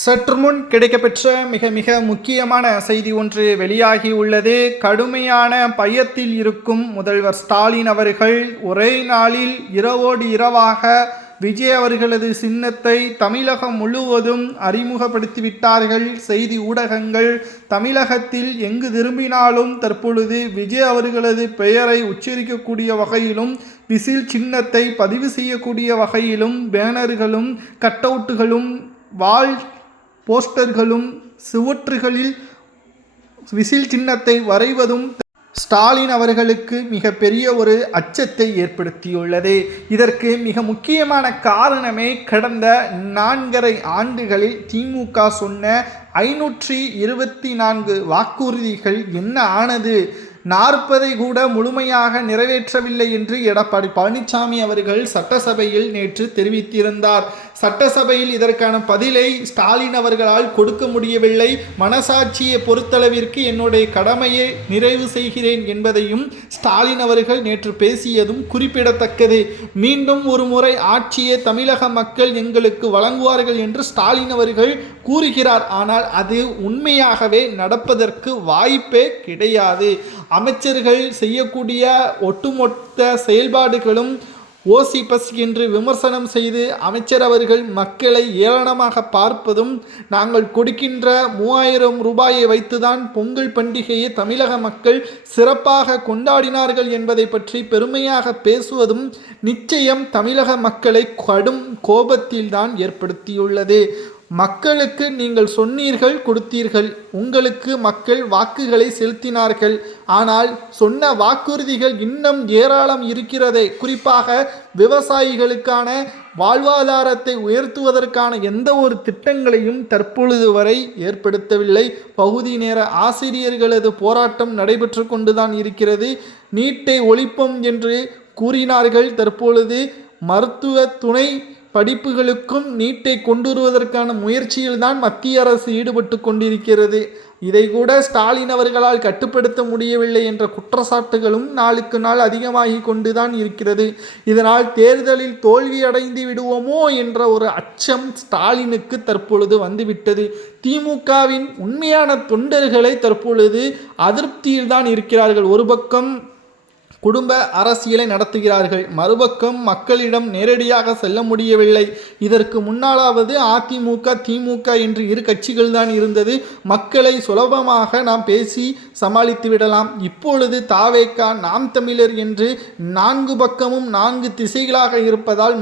சற்றுமுன் கிடைக்கப்பெற்ற மிக மிக முக்கியமான செய்தி ஒன்று வெளியாகி உள்ளது. கடுமையான பயத்தில் இருக்கும் முதல்வர் ஸ்டாலின் அவர்கள் ஒரே நாளில் இரவோடு இரவாக விஜய் அவர்களது சின்னத்தை தமிழகம் முழுவதும் அறிமுகப்படுத்திவிட்டார்கள். செய்தி ஊடகங்கள் தமிழகத்தில் எங்கு திரும்பினாலும் தற்பொழுது விஜய் அவர்களது பெயரை உச்சரிக்கக்கூடிய வகையிலும் விசில் சின்னத்தை பதிவு செய்யக்கூடிய வகையிலும் பேனர்களும் கட்டவுட்டுகளும் வால் போஸ்டர்களும் சுவற்றுகளில் விசில் சின்னத்தை வரைவதும் ஸ்டாலின் அவர்களுக்கு மிக பெரிய ஒரு அச்சத்தை ஏற்படுத்தியுள்ளது. இதற்கு மிக முக்கியமான காரணமே கடந்த 4.5 ஆண்டுகளில் திமுக சொன்ன 524 வாக்குறுதிகள் என்ன ஆனது, 40 கூட முழுமையாக நிறைவேற்றவில்லை என்று எடப்பாடி பழனிசாமி அவர்கள் சட்டசபையில் நேற்று தெரிவித்திருந்தார். சட்டசபையில் இதற்கான பதிலை ஸ்டாலின் அவர்களால் கொடுக்க முடியவில்லை. மனசாட்சியை பொறுத்தளவிற்கு என்னுடைய கடமையை நிறைவு செய்கிறேன் என்பதையும் ஸ்டாலின் அவர்கள் நேற்று பேசியதும் குறிப்பிடத்தக்கது. மீண்டும் ஒரு முறை ஆட்சியை தமிழக மக்கள் எங்களுக்கு வழங்குவார்கள் என்று ஸ்டாலின் அவர்கள் கூறுகிறார். ஆனால் அது உண்மையாகவே நடப்பதற்கு வாய்ப்பே கிடையாது. அமைச்சர்கள் செய்யக்கூடிய ஒட்டுமொத்த செயல்பாடுகளும் ஓசி பஸ் என்று விமர்சனம் செய்து அமைச்சர் அவர்கள் மக்களை ஏளனமாக பார்ப்பதும், நாங்கள் கொடுக்கின்ற 3000 ரூபாயை வைத்துதான் பொங்கல் பண்டிகையை தமிழக மக்கள் சிறப்பாக கொண்டாடினார்கள் என்பதை பற்றி பெருமையாக பேசுவதும் நிச்சயம் தமிழக மக்களை கடும் கோபத்தில்தான் ஏற்படுத்தியுள்ளது. மக்களுக்கு நீங்கள் சொன்னீர்கள், கொடுத்தீர்கள், உங்களுக்கு மக்கள் வாக்குகளை செலுத்தினார்கள். ஆனால் சொன்ன வாக்குறுதிகள் இன்னும் ஏராளம் இருக்கிறதே. குறிப்பாக விவசாயிகளுக்கான வாழ்வாதாரத்தை உயர்த்துவதற்கான எந்த ஒரு திட்டங்களையும் தற்பொழுது வரை ஏற்படுத்தவில்லை. பகுதி நேர ஆசிரியர்களது போராட்டம் நடைபெற்று கொண்டுதான் இருக்கிறது. நீட்டை ஒழிப்போம் என்று கூறினார்கள். தற்பொழுது மருத்துவ துணை படிப்புகளுக்கும் நீட்டை கொண்டு வருவதற்கான முயற்சியில்தான் மத்திய அரசு ஈடுபட்டு கொண்டிருக்கிறது. இதை கூட ஸ்டாலின் அவர்களால் கட்டுப்படுத்த முடியவில்லை என்ற குற்றச்சாட்டுகளும் நாளுக்கு நாள் அதிகமாகி கொண்டுதான் இருக்கிறது. இதனால் தேர்தலில் தோல்வியடைந்து விடுவோமோ என்ற ஒரு அச்சம் ஸ்டாலினுக்கு தற்பொழுது வந்துவிட்டது. திமுகவின் உண்மையான தொண்டர்களை தற்பொழுது அதிருப்தியில்தான் இருக்கிறார்கள். ஒரு பக்கம் குடும்ப அரசியலை நடத்துகிறார்கள், மறுபக்கம் மக்களிடம் நேரடியாக செல்ல முடியவில்லை. இதற்கு முன்னாலாவது அதிமுக திமுக என்று இரு கட்சிகள் தான் இருந்தது. மக்களை சுலபமாக நாம் பேசி சமாளித்து விடலாம். இப்பொழுது தாவேகா நாம் தமிழர் என்று 4 பக்கமும் 4 திசைகளாக இருப்பதால்